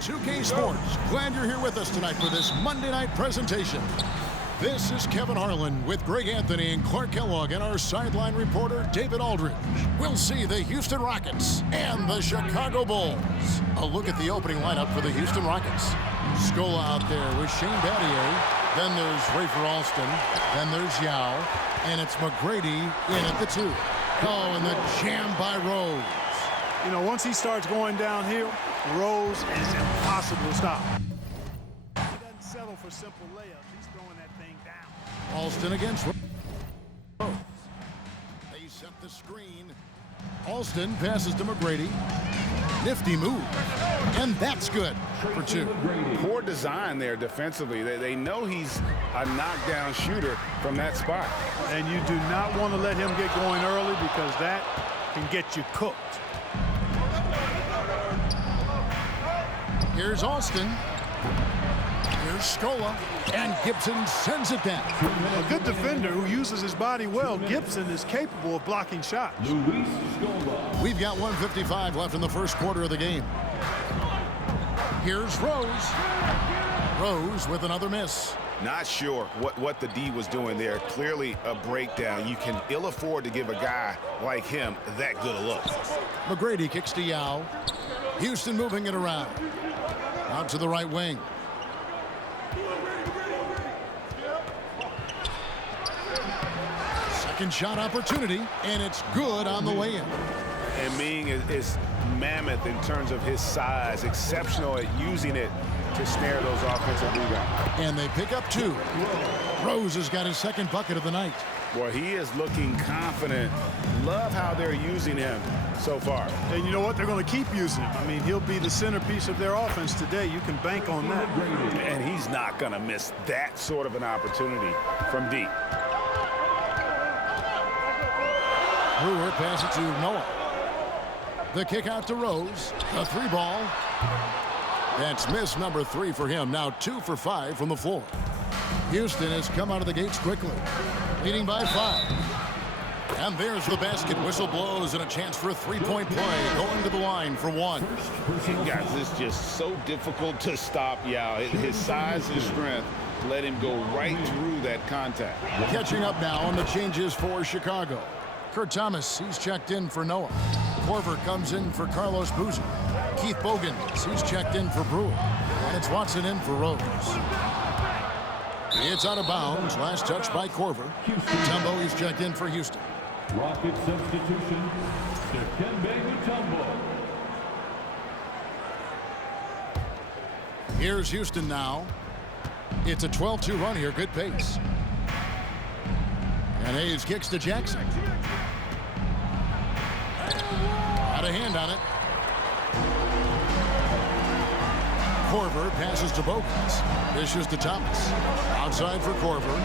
2K Sports. Glad you're here with us tonight for this Monday night presentation. This is Kevin Harlan with Greg Anthony and Clark Kellogg and our sideline reporter, David Aldridge. We'll see the Houston Rockets and the Chicago Bulls. A look at the opening lineup for the Houston Rockets. Scola out there with Shane Battier. Then there's Rafer Alston. Then there's Yao. And it's McGrady in at the 2. Oh, and the jam by Rose. You know, once he starts going downhill, Rose is impossible to stop. He doesn't settle for simple layups. He's throwing that thing down. Alston against Rose. They set the screen. Alston passes to McGrady. Nifty move. And that's good for 2. Poor design there defensively. They know he's a knockdown shooter from that spot. And you do not want to let him get going early because that can get you cooked. Here's Alston. Here's Scola. And Gibson sends it down. A good defender who uses his body well, Gibson is capable of blocking shots. We've got 1:55 left in the first quarter of the game. Here's Rose. Rose with another miss. Not sure what the D was doing there. Clearly a breakdown. You can ill afford to give a guy like him that good a look. McGrady kicks to Yao. Houston moving it around. Out to the right wing. Second shot opportunity, and it's good on the way in. And Ming is mammoth in terms of his size, exceptional at using it to snare those offensive rebounds. And they pick up 2. Rose has got his second bucket of the night. Boy, he is looking confident. Love how they're using him so far. And you know what? They're going to keep using him. I mean, he'll be the centerpiece of their offense today. You can bank on that. And he's not going to miss that sort of an opportunity from deep. Brewer passes it to Noah. The kick out to Rose. A 3 ball. That's miss number 3 for him. Now 2 for 5 from the floor. Houston has come out of the gates quickly, leading by 5. And there's the basket. Whistle blows and a chance for a 3-point play. Going to the line for 1. Guys, it's just so difficult to stop Yao. His size and strength let him go right through that contact. Catching up now on the changes for Chicago. Kurt Thomas, he's checked in for Noah. Korver comes in for Carlos Boozer. Keith Bogans, he's checked in for Brewer. And it's Watson in for Rose. It's out of bounds. Last touch by Korver. Mutombo, he's checked in for Houston. Rocket substitution, Dikembe Mutombo. Here's Houston now. It's a 12-2 run here. Good pace. And Hayes kicks to Jackson. Got a hand on it. Korver passes to Bogans. Dishes to Thomas. Outside for Korver.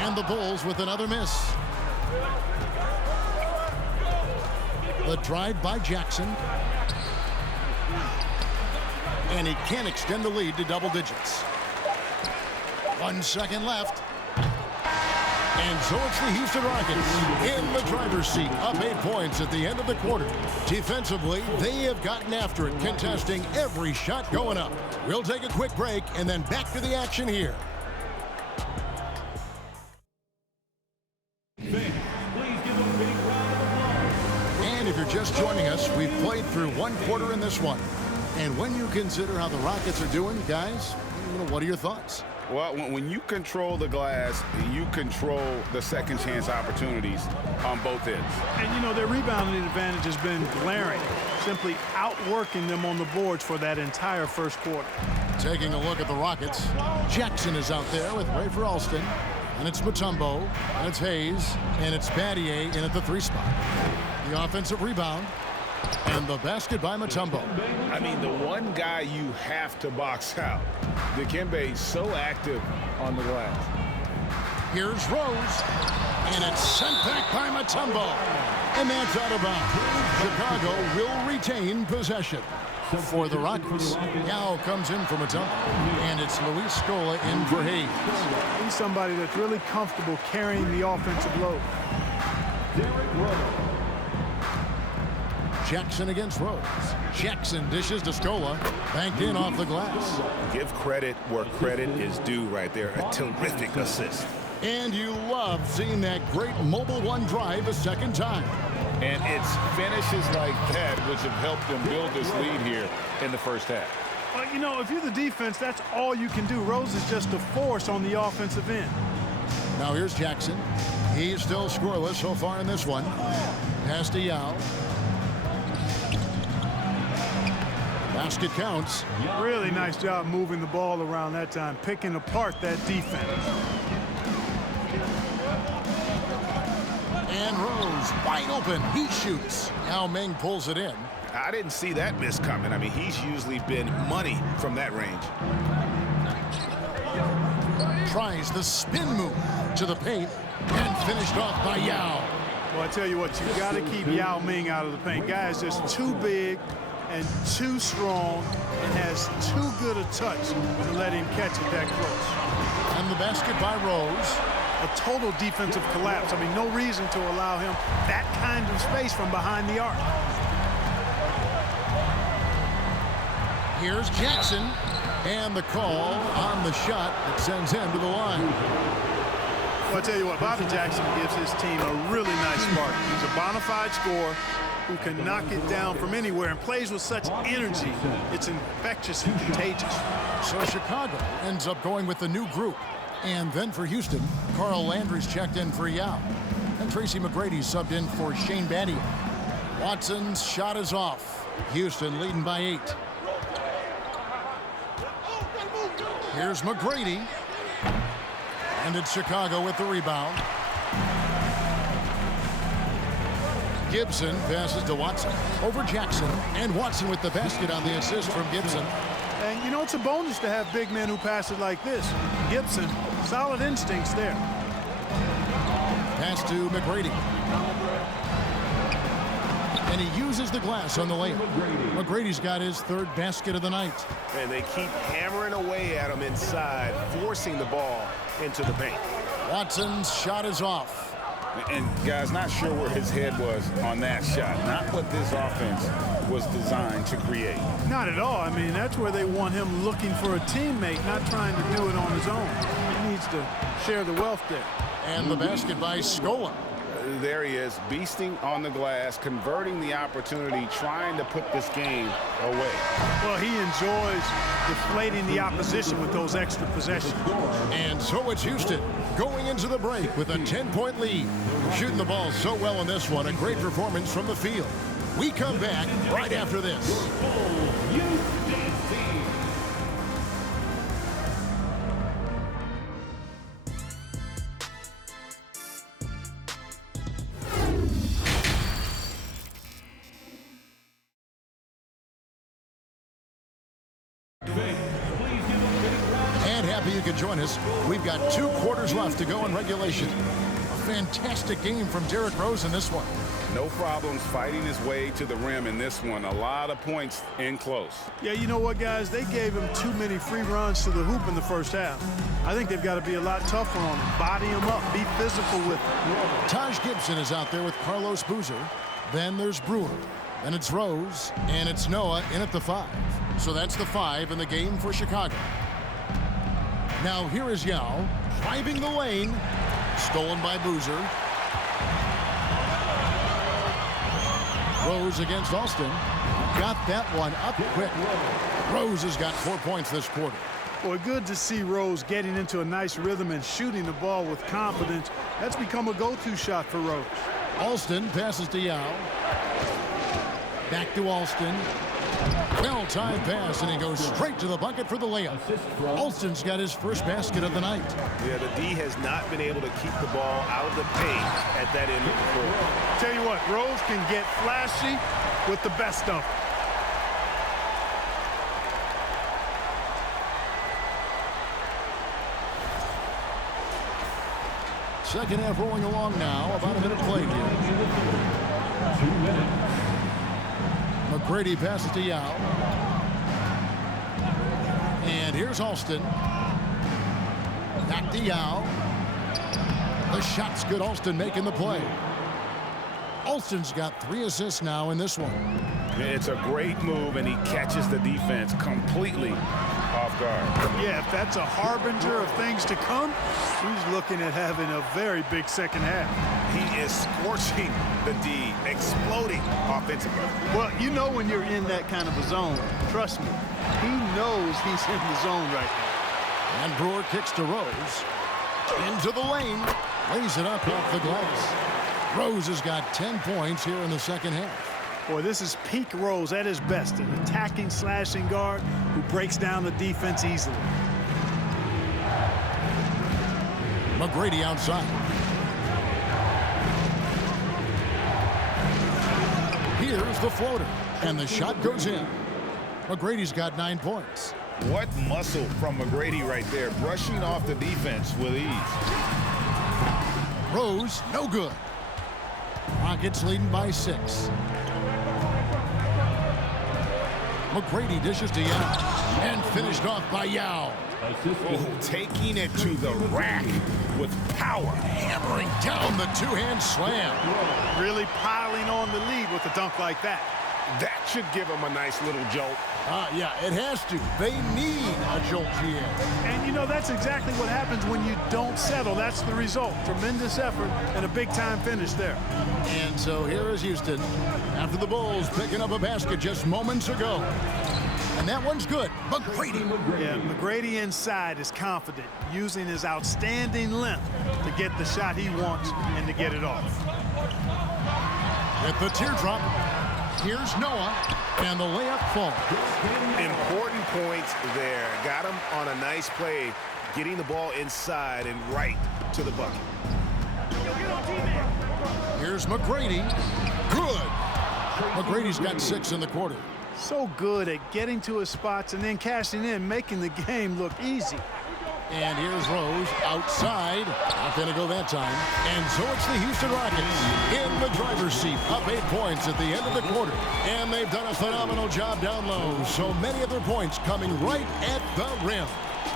And the Bulls with another miss. The drive by Jackson. And he can't extend the lead to double digits. 1 second left. And so it's the Houston Rockets in the driver's seat, up 8 points at the end of the quarter. Defensively, they have gotten after it, contesting every shot going up. We'll take a quick break and then back to the action here. And if you're just joining us, we've played through 1 quarter in this one. And when you consider how the Rockets are doing, guys, what are your thoughts? Well, when you control the glass, you control the second chance opportunities on both ends. And, you know, their rebounding advantage has been glaring, simply outworking them on the boards for that entire first quarter. Taking a look at the Rockets, Jackson is out there with Rafer Alston, and it's Mutombo, and it's Hayes, and it's Battier in at the 3 spot. The offensive rebound, and the basket by Mutombo. I mean, the one guy you have to box out. Dikembe is so active on the glass. Here's Rose, and it's sent back by Mutombo. And that's out of bounds. Chicago will retain possession. For the Rockets, Yao comes in for Mutombo, and it's Luis Scola in for Hayes. He's somebody that's really comfortable carrying the offensive load. Derrick. Jackson against Rose. Jackson dishes to Scola. Banked in off the glass. Give credit where credit is due right there. A terrific assist. And you love seeing that great mobile one drive a second time. And it's finishes like that which have helped them build this lead here in the first half. Well, you know, if you're the defense, that's all you can do. Rose is just a force on the offensive end. Now here's Jackson. He's still scoreless so far in this one. Pass to Yao. Basket counts. Really nice job moving the ball around that time, picking apart that defense. And Rose wide open. He shoots. Yao Ming pulls it in. I didn't see that miss coming. I mean, he's usually been money from that range. Tries the spin move to the paint and finished off by Yao. Well, I tell you what, you got to keep Yao Ming out of the paint. Guy is just too big and too strong and has too good a touch to let him catch it that close. And the basket by Rose. A total defensive collapse. I mean, no reason to allow him that kind of space from behind the arc. Here's Jackson. And the call on the shot that sends him to the line. Well, I tell you what, Bobby Jackson gives his team a really nice spark. He's a bona fide scorer who can knock it down from anywhere and plays with such energy. It's infectious and contagious. So Chicago ends up going with the new group. And then for Houston, Carl Landry's checked in for Yao. And Tracy McGrady subbed in for Shane Battier. Watson's shot is off. Houston leading by 8. Here's McGrady. And it's Chicago with the rebound. Gibson passes to Watson. Over Jackson. And Watson with the basket on the assist from Gibson. And, you know, it's a bonus to have big men who pass it like this. Gibson, solid instincts there. Pass to McGrady. And he uses the glass on the layup. McGrady's got his third basket of the night. And they keep hammering away at him inside, forcing the ball into the paint. Watson's shot is off. And guys, not sure where his head was on that shot. Not what this offense was designed to create. Not at all. I mean, that's where they want him looking for a teammate, not trying to do it on his own. He needs to share the wealth there. And the basket by Scola. There he is, beasting on the glass, converting the opportunity, trying to put this game away. Well, he enjoys deflating the opposition with those extra possessions. And so it's Houston going into the break with a 10-point lead. Shooting the ball so well in this one, a great performance from the field. We come back right after this. You can join us. We've got 2 quarters left to go in regulation. A fantastic game from Derrick Rose in this one. No problems fighting his way to the rim in this one. A lot of points in close. Yeah, you know what, guys? They gave him too many free runs to the hoop in the first half. I think they've got to be a lot tougher on him. Body him up. Be physical with him. Taj Gibson is out there with Carlos Boozer. Then there's Brewer. Then it's Rose. And it's Noah in at the 5. So that's the 5 in the game for Chicago. Now here is Yao driving the lane. Stolen by Boozer. Rose against Alston. Got that one up quick. Rose has got 4 points this quarter. Boy, good to see Rose getting into a nice rhythm and shooting the ball with confidence. That's become a go-to shot for Rose. Alston passes to Yao. Back to Alston. Well-timed pass, and he goes straight to the bucket for the layup. Alston's got his first basket of the night. Yeah, the D has not been able to keep the ball out of the paint at that end of the court. Tell you what, Rose can get flashy with the best of them. Second half rolling along now. About a minute played here. 2 minutes. McGrady passes to Yao. And here's Alston. Back to Yao. The shot's good. Alston making the play. Alston's got 3 assists now in this one. It's a great move, and he catches the defense completely off guard. Yeah, if that's a harbinger of things to come, he's looking at having a very big second half. He is scorching the D, exploding offensively. Well, you know when you're in that kind of a zone, trust me, he knows he's in the zone right now. And Brewer kicks to Rose. Into the lane. Lays it up off the glass. Rose has got 10 points here in the second half. Boy, this is peak Rose at his best, an attacking, slashing guard who breaks down the defense easily. McGrady outside. Here's the floater, and the shot goes in. McGrady's got 9 points. What muscle from McGrady right there, brushing off the defense with ease. Rose, no good. Rockets leading by 6. McGrady dishes to Yao, and finished off by Yao. Oh, taking it to the rack with power. Hammering down the two-hand slam. Really piling on the lead with a dunk like that. That should give him a nice little jolt. Yeah, it has to. They need a jolt, GM. And, you know, that's exactly what happens when you don't settle. That's the result. Tremendous effort and a big-time finish there. And so here is Houston after the Bulls picking up a basket just moments ago. And that one's good. McGrady. Yeah, McGrady inside is confident, using his outstanding length to get the shot he wants and to get it off. With the teardrop, here's Noah, and the layup falls. Important points there. Got him on a nice play, getting the ball inside and right to the bucket. Here's McGrady. Good. McGrady's got 6 in the quarter. So good at getting to his spots and then cashing in, making the game look easy. And here's Rose outside. Not going to go that time. And so it's the Houston Rockets in the driver's seat, up 8 points at the end of the quarter. And they've done a phenomenal job down low. So many of their points coming right at the rim.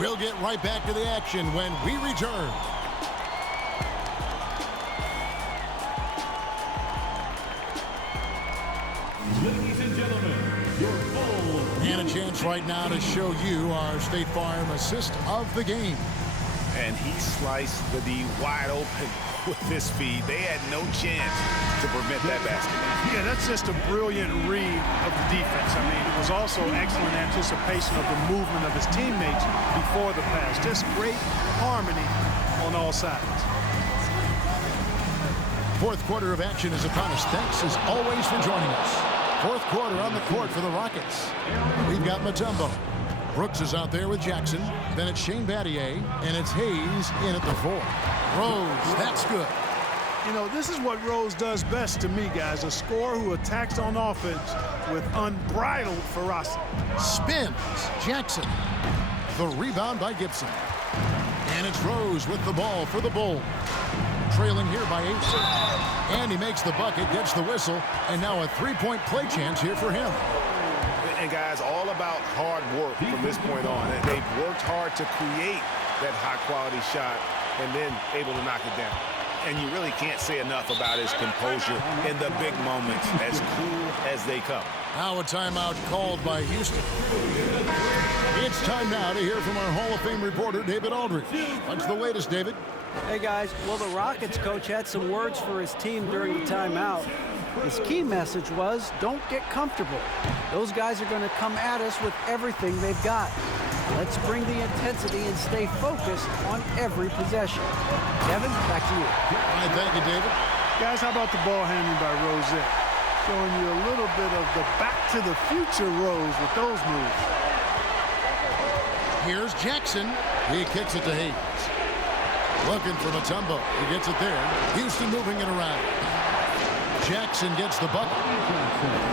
We'll get right back to the action when we return. Ladies and gentlemen, your Bulls. And a chance right now to show you our State Farm assist of the game. And he sliced the D wide open with this feed. They had no chance to prevent that basket. Yeah, that's just a brilliant read of the defense. I mean, it was also excellent anticipation of the movement of his teammates before the pass. Just great harmony on all sides. Fourth quarter of action is upon us. Thanks as always for joining us. Fourth quarter on the court for the Rockets. We've got Mutombo. Brooks is out there with Jackson. Then it's Shane Battier, and it's Hayes in at the 4. Rose, that's good. You know, this is what Rose does best to me, guys. A scorer who attacks on offense with unbridled ferocity. Spins. Jackson. The rebound by Gibson. And it's Rose with the ball for the Bulls. Trailing here by 8. And he makes the bucket, gets the whistle, and now a 3-point play chance here for him. And guys, all about hard work from this point on. They've worked hard to create that high-quality shot and then able to knock it down. And you really can't say enough about his composure in the big moments, as cool as they come. Now a timeout called by Houston. It's time now to hear from our Hall of Fame reporter, David Aldridge. What's the latest, David? Hey, guys. Well, the Rockets coach had some words for his team during the timeout. His key message was, don't get comfortable. Those guys are going to come at us with everything they've got. Let's bring the intensity and stay focused on every possession. Kevin, back to you. All right, thank you, David. Guys, how about the ball handling by Rose? Showing you a little bit of the back-to-the-future Rose with those moves. Here's Jackson. He kicks it to Hayes. Looking for Mutombo. He gets it there. Houston moving it around. Jackson gets the bucket.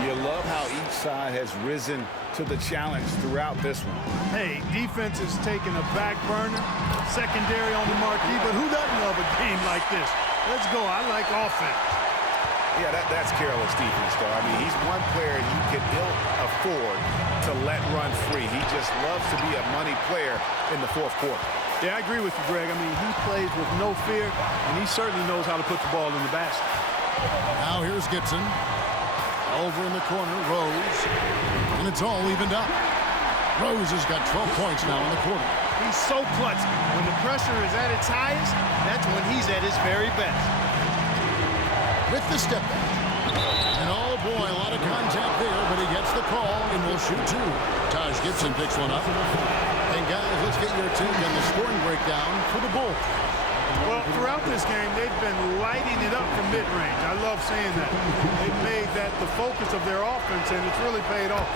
You love how each side has risen to the challenge throughout this one. Hey, defense is taking a back burner, secondary on the marquee, but who doesn't love a game like this? Let's go. I like offense. Yeah, that's careless defense, though. I mean, he's one player you can ill afford to let run free. He just loves to be a money player in the fourth quarter. Yeah, I agree with you, Greg. I mean, he plays with no fear, and he certainly knows how to put the ball in the basket. Now here's Gibson. Over in the corner, Rose. And it's all evened up. Rose has got 12 points now in the quarter. He's so clutch. When the pressure is at its highest, that's when he's at his very best. With the step back. And oh boy, a lot of contact there, but he gets the call and will shoot two. Taj Gibson picks one up. And guys, let's get your take on the scoring breakdown for the Bulls. Well, throughout this game, they've been lighting it up from mid-range. I love seeing that. They've made that the focus of their offense, and it's really paid off.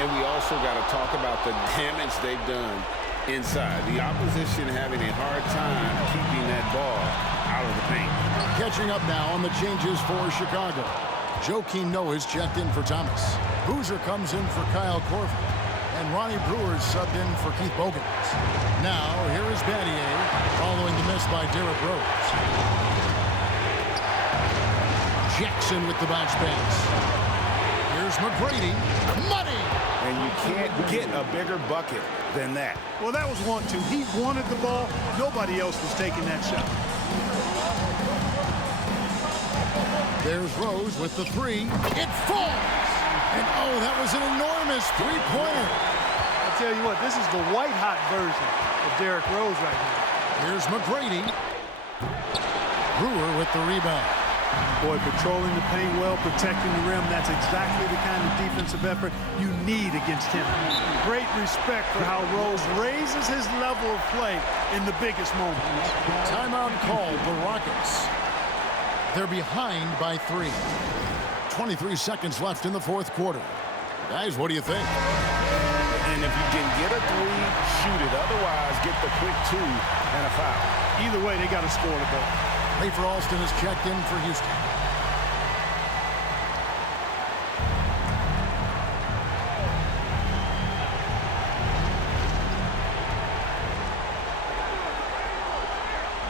And we also got to talk about the damage they've done inside. The opposition having a hard time keeping that ball out of the paint. Catching up now on the changes for Chicago. Joakim Noah is checked in for Thomas. Boozer comes in for Kyle Korver. And Ronnie Brewer's subbed in for Keith Bogans. Now, here is Battier, following the miss by Derrick Rose. Jackson with the bounce pass. Here's McGrady. Money! And you can't get a bigger bucket than that. Well, that was 1-2. He wanted the ball. Nobody else was taking that shot. There's Rose with the three. It falls! And oh, that was an enormous three-pointer. I'll tell you what, this is the white-hot version of Derrick Rose right now. Here's McGrady. Brewer with the rebound. Boy, patrolling the paint well, protecting the rim. That's exactly the kind of defensive effort you need against him. Great respect for how Rose raises his level of play in the biggest moments. Timeout called, the Rockets. They're behind by 3. 23 seconds left in the fourth quarter. Guys, what do you think? And if you can get a three, shoot it. Otherwise, get the quick 2 and a foul. Either way, they got to score the ball. Ray for Alston is checked in for Houston.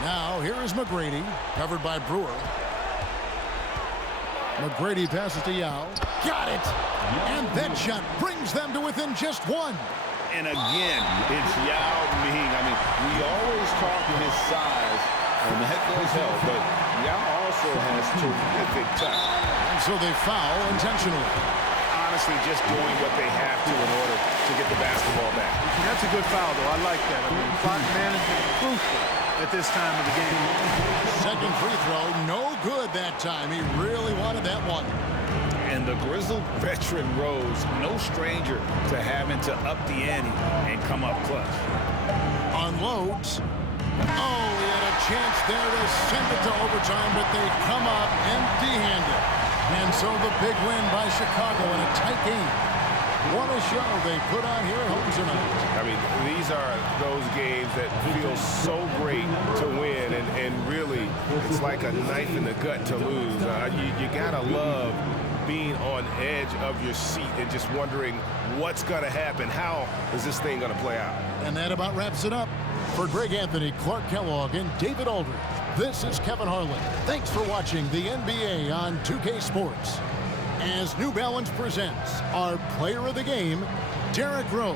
Now, here is McGrady, covered by Brewer. McGrady passes to Yao. Got it! And that shot brings them to within just 1. And again, it's Yao Ming. I mean, we always talk his size, and that does help, but Yao also has terrific touch. And so they foul intentionally. Honestly, just doing what they have to in order to get the basketball back. That's a good foul, though. I like that. I mean, clock management crucial at this time of the game. Second free throw, no good that time. He really wanted that one. And the grizzled veteran Rose, no stranger to having to up the ante and come up clutch. Unloads. Oh, he had a chance there to send it to overtime, but they come up empty-handed. And so the big win by Chicago in a tight game. What a show they put on here at home tonight. I mean, these are those games that feel so great to win, and really, it's like a knife in the gut to lose. You gotta love being on edge of your seat and just wondering what's gonna happen. How is this thing gonna play out? And that about wraps it up. For Greg Anthony, Clark Kellogg, and David Aldridge, this is Kevin Harlan. Thanks for watching the NBA on 2K Sports. As New Balance presents our player of the game, Derrick Rose.